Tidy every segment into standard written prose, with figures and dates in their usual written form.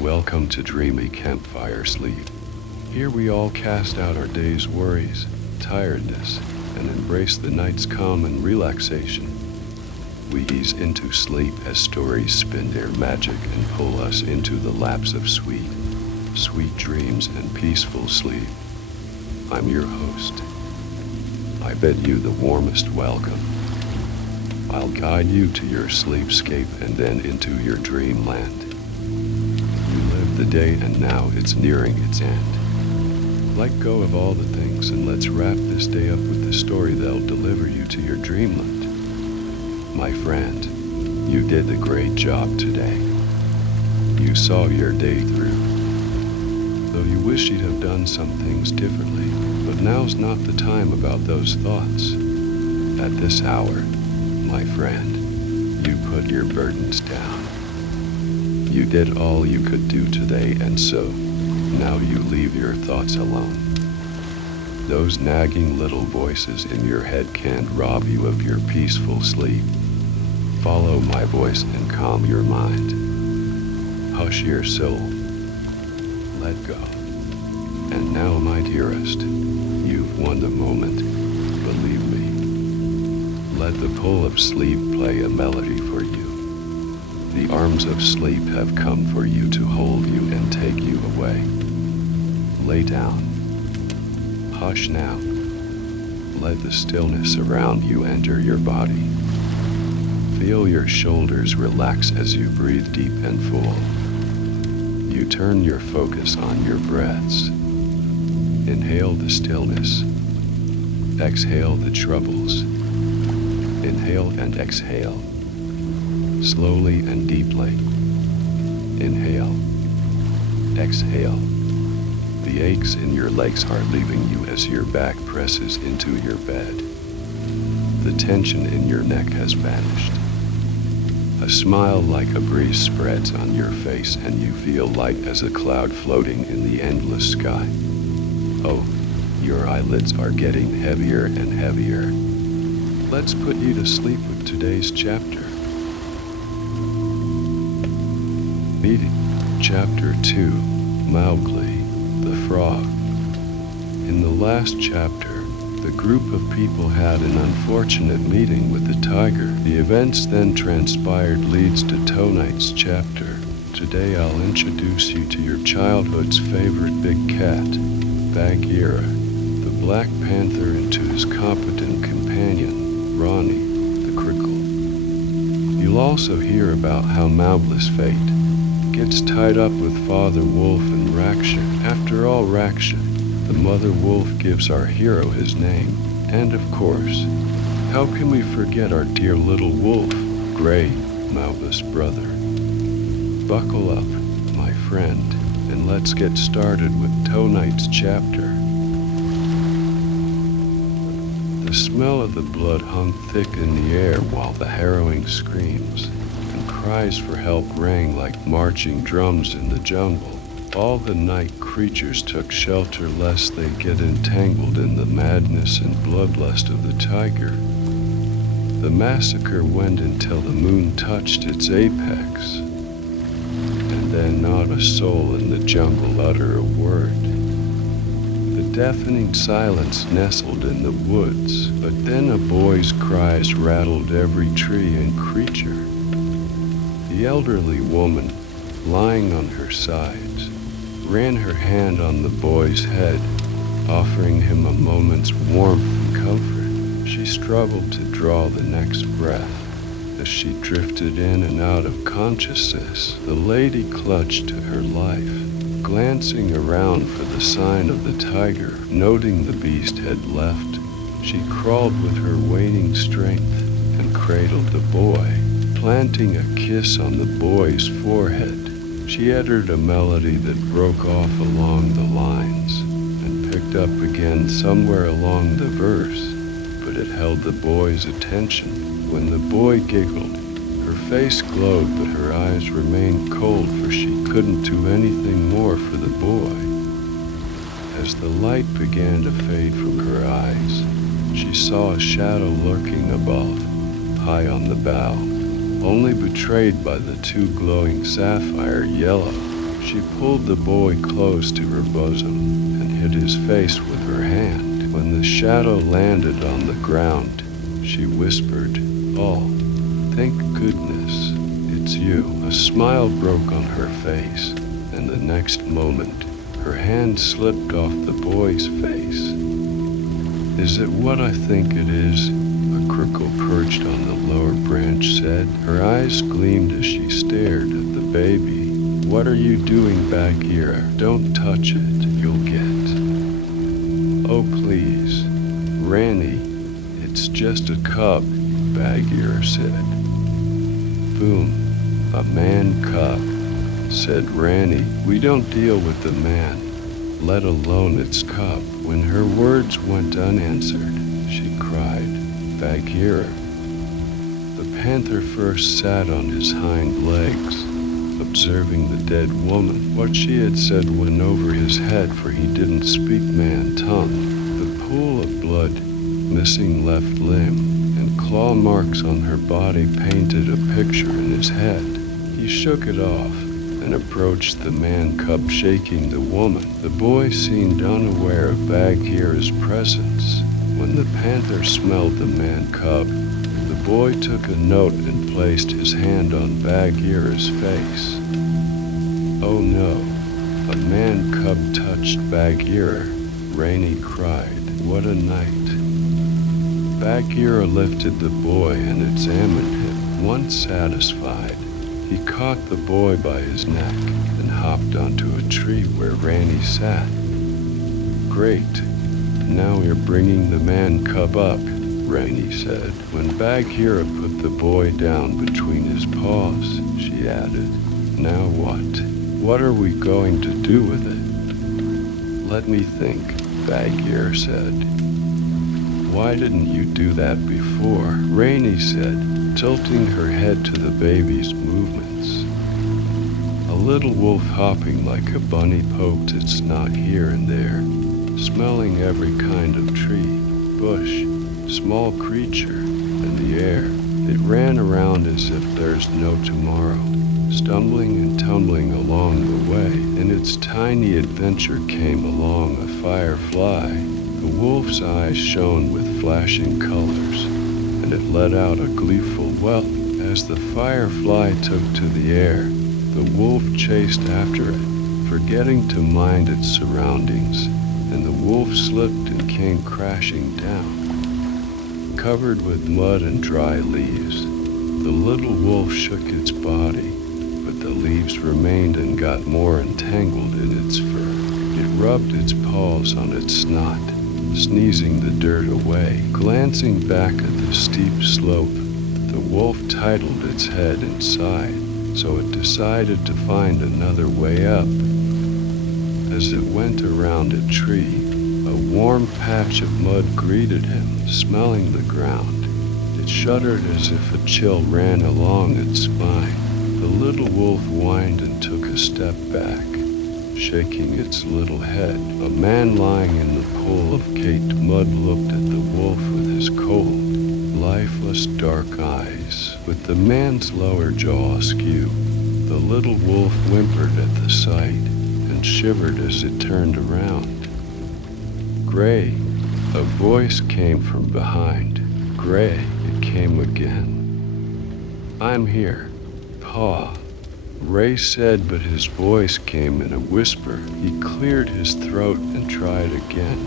Welcome to Dreamy Campfire Sleep. Here we all cast out our day's worries, tiredness, and embrace the night's calm and relaxation. We ease into sleep as stories spin their magic and pull us into the laps of sweet, sweet dreams and peaceful sleep. I'm your host. I bid you the warmest welcome. I'll guide you to your sleepscape and then into your dreamland. You lived the day and now it's nearing its end. Let go of all the things and let's wrap this day up with the story that'll deliver you to your dreamland. My friend, you did a great job today. You saw your day through. Though you wish you'd have done some things differently, but now's not the time about those thoughts. At this hour, my friend, you put your burdens down. You did all you could do today, and so, now you leave your thoughts alone. Those nagging little voices in your head can't rob you of your peaceful sleep. Follow my voice and calm your mind. Hush your soul. Let go. And now, my dearest, you've won the moment, believe me. Let the pull of sleep play a melody for you. The arms of sleep have come for you to hold you and take you away. Lay down. Hush now. Let the stillness around you enter your body. Feel your shoulders relax as you breathe deep and full. You turn your focus on your breaths. Inhale the stillness. Exhale the troubles. Inhale and exhale. Slowly and deeply. Inhale. Exhale. The aches in your legs are leaving you as your back presses into your bed. The tension in your neck has vanished. A smile like a breeze spreads on your face and you feel light as a cloud floating in the endless sky. Oh, your eyelids are getting heavier and heavier. Let's put you to sleep with today's chapter. Meeting Chapter 2, Mowgli the Frog. In the last chapter, the group of people had an unfortunate meeting with the tiger. The events then transpired leads to tonight's chapter. Today I'll introduce you to your childhood's favorite big cat, Bagheera, the Black Panther, and to his competent companion, Ronnie, the Crickle. You'll also hear about how Mowgli's fate gets tied up with Father Wolf and Raksha. After all, Raksha, the mother wolf, gives our hero his name. And of course, how can we forget our dear little wolf, Gray, Mowgli's brother? Buckle up, my friend, and let's get started with tonight's chapter. The smell of the blood hung thick in the air while the harrowing screams and cries for help rang like marching drums in the jungle. All the night creatures took shelter lest they get entangled in the madness and bloodlust of the tiger. The massacre went until the moon touched its apex, and then not a soul in the jungle uttered a word. The deafening silence nestled in the woods, but then a boy's cries rattled every tree and creature. The elderly woman, lying on her sides, ran her hand on the boy's head, offering him a moment's warmth and comfort. She struggled to draw the next breath. As she drifted in and out of consciousness, the lady clutched to her life, glancing around for the sign of the tiger. Noting the beast had left, she crawled with her waning strength and cradled the boy, planting a kiss on the boy's forehead. She uttered a melody that broke off along the lines and picked up again somewhere along the verse, but it held the boy's attention. When the boy giggled, her face glowed, but her eyes remained cold, for she couldn't do anything more for the boy. As the light began to fade from her eyes, she saw a shadow lurking above, high on the bough, only betrayed by the two glowing sapphire yellow She pulled the boy close to her bosom and hid his face with her hand. When the shadow landed on the ground, she whispered, "Oh, thank goodness, it's you." A smile broke on her face, and the next moment, her hand slipped off the boy's face. "Is it what I think it is?" A crickle perched on the lower branch said. Her eyes gleamed as she stared at the baby. "What are you doing, Bagheera? Don't touch it, you'll get." "Oh, please, Ranny, it's just a cub," Bagheera said. "Boom, a man cub," said Ranny. "We don't deal with the man, let alone its cub." When her words went unanswered, she cried, "Bagheera." The panther first sat on his hind legs, observing the dead woman. What she had said went over his head, for he didn't speak man tongue. The pool of blood, missing left limb, and claw marks on her body painted a picture in his head. He shook it off and approached the man-cub, shaking the woman. The boy seemed unaware of Bagheera's presence. When the panther smelled the man-cub, the boy took a note and placed his hand on Bagheera's face. "Oh no, a man-cub touched Bagheera," Rainy cried. "What a night." Bagheera lifted the boy and examined him. Once satisfied, he caught the boy by his neck and hopped onto a tree where Ranny sat. "Great, now we're bringing the man-cub up," Rainy said. When Bagheera put the boy down between his paws, she added, "Now what? What are we going to do with it?" "Let me think," Bagheera said. "Why didn't you do that before?" Rainy said, tilting her head to the baby's movements. A little wolf hopping like a bunny poked its snout here and there, smelling every kind of tree, bush, small creature, and the air. It ran around as if there's no tomorrow, stumbling and tumbling along the way. In its tiny adventure came along a firefly. The wolf's eyes shone with flashing colors, and it let out a gleeful whelp. As the firefly took to the air, the wolf chased after it, forgetting to mind its surroundings, and the wolf slipped and came crashing down, covered with mud and dry leaves. The little wolf shook its body, but the leaves remained and got more entangled in its fur. It rubbed its paws on its snot, sneezing the dirt away. Glancing back at the steep slope, the wolf titled its head and sighed, so it decided to find another way up. As it went around a tree, a warm patch of mud greeted him, smelling the ground. It shuddered as if a chill ran along its spine. The little wolf whined and took a step back, shaking its little head. A man lying in the pool of caked mud looked at the wolf with his cold, lifeless dark eyes. With the man's lower jaw askew, the little wolf whimpered at the sight and shivered as it turned around. "Gray," a voice came from behind. "Gray," it came again. "I'm here, Pa," Ray said, but his voice came in a whisper. He cleared his throat and tried again.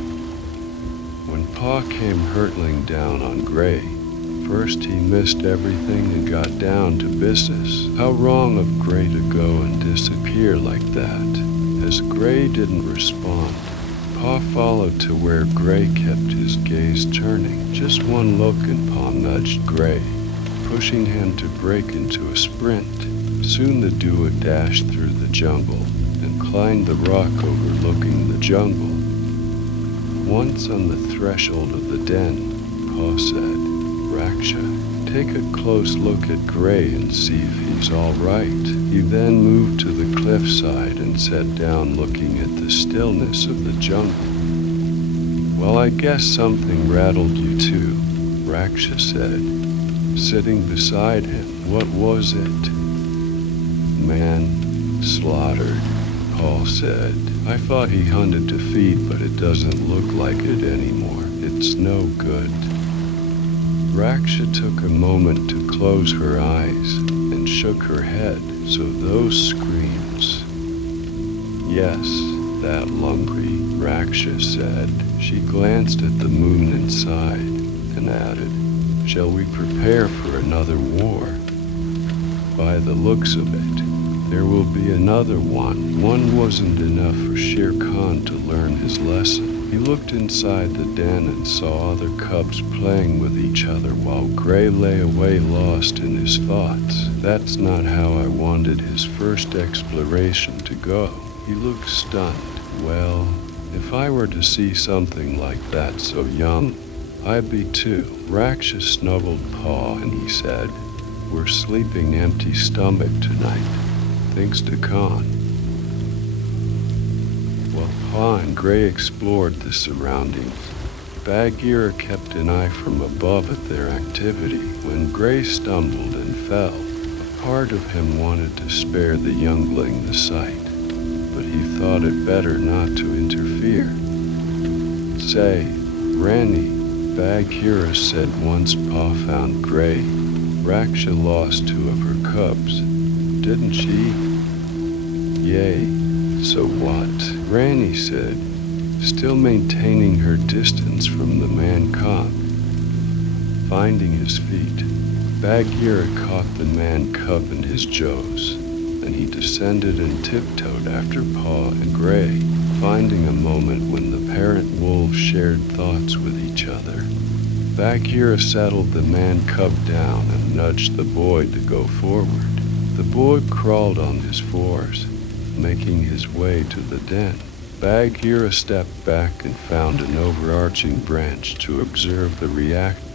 When Pa came hurtling down on Gray, first he missed everything and got down to business. How wrong of Gray to go and disappear like that. As Gray didn't respond, Pa followed to where Gray kept his gaze turning. Just one look and Pa nudged Gray, pushing him to break into a sprint. Soon the duo dashed through the jungle and climbed the rock overlooking the jungle. Once on the threshold of the den, Pa said, "Raksha, take a close look at Gray and see if he's all right." He then moved to the cliffside and sat down looking at the stillness of the jungle. "Well, I guess something rattled you too," Raksha said, sitting beside him. "What was it?" "Man slaughtered," Paul said. I thought he hunted to feed, but it doesn't look like it anymore. It's no good. Raksha took a moment to close her eyes and shook her head. So those screams. Yes, that Lungri, Raksha said. She glanced at the moon and sighed and added, shall we prepare for another war? By the looks of it, there will be another one. One wasn't enough for Shere Khan to learn his lesson. He looked inside the den and saw other cubs playing with each other while Gray lay away lost in his thoughts. That's not how I wanted his first exploration to go. He looked stunned. Well, if I were to see something like that so young, I'd be too. Raksha snuggled Paw and he said, we're sleeping empty stomach tonight, thanks to Khan. While Paw and Gray explored the surroundings, Bagheera kept an eye from above at their activity. When Gray stumbled and fell, a part of him wanted to spare the youngling the sight, but he thought it better not to interfere. Say, Granny, Bagheera said once Paw found Gray. Raksha lost 2 of her cubs, didn't she? Yay, so what? Granny said, still maintaining her distance from the man cub. Finding his feet, Bagheera caught the man cub in his jaws, and he descended and tiptoed after Paw and Gray, finding a moment when the parent wolves shared thoughts with each other. Bagheera settled the man cub down and nudged the boy to go forward. The boy crawled on his fours, making his way to the den. Bagheera stepped back and found an overarching branch to observe the reaction.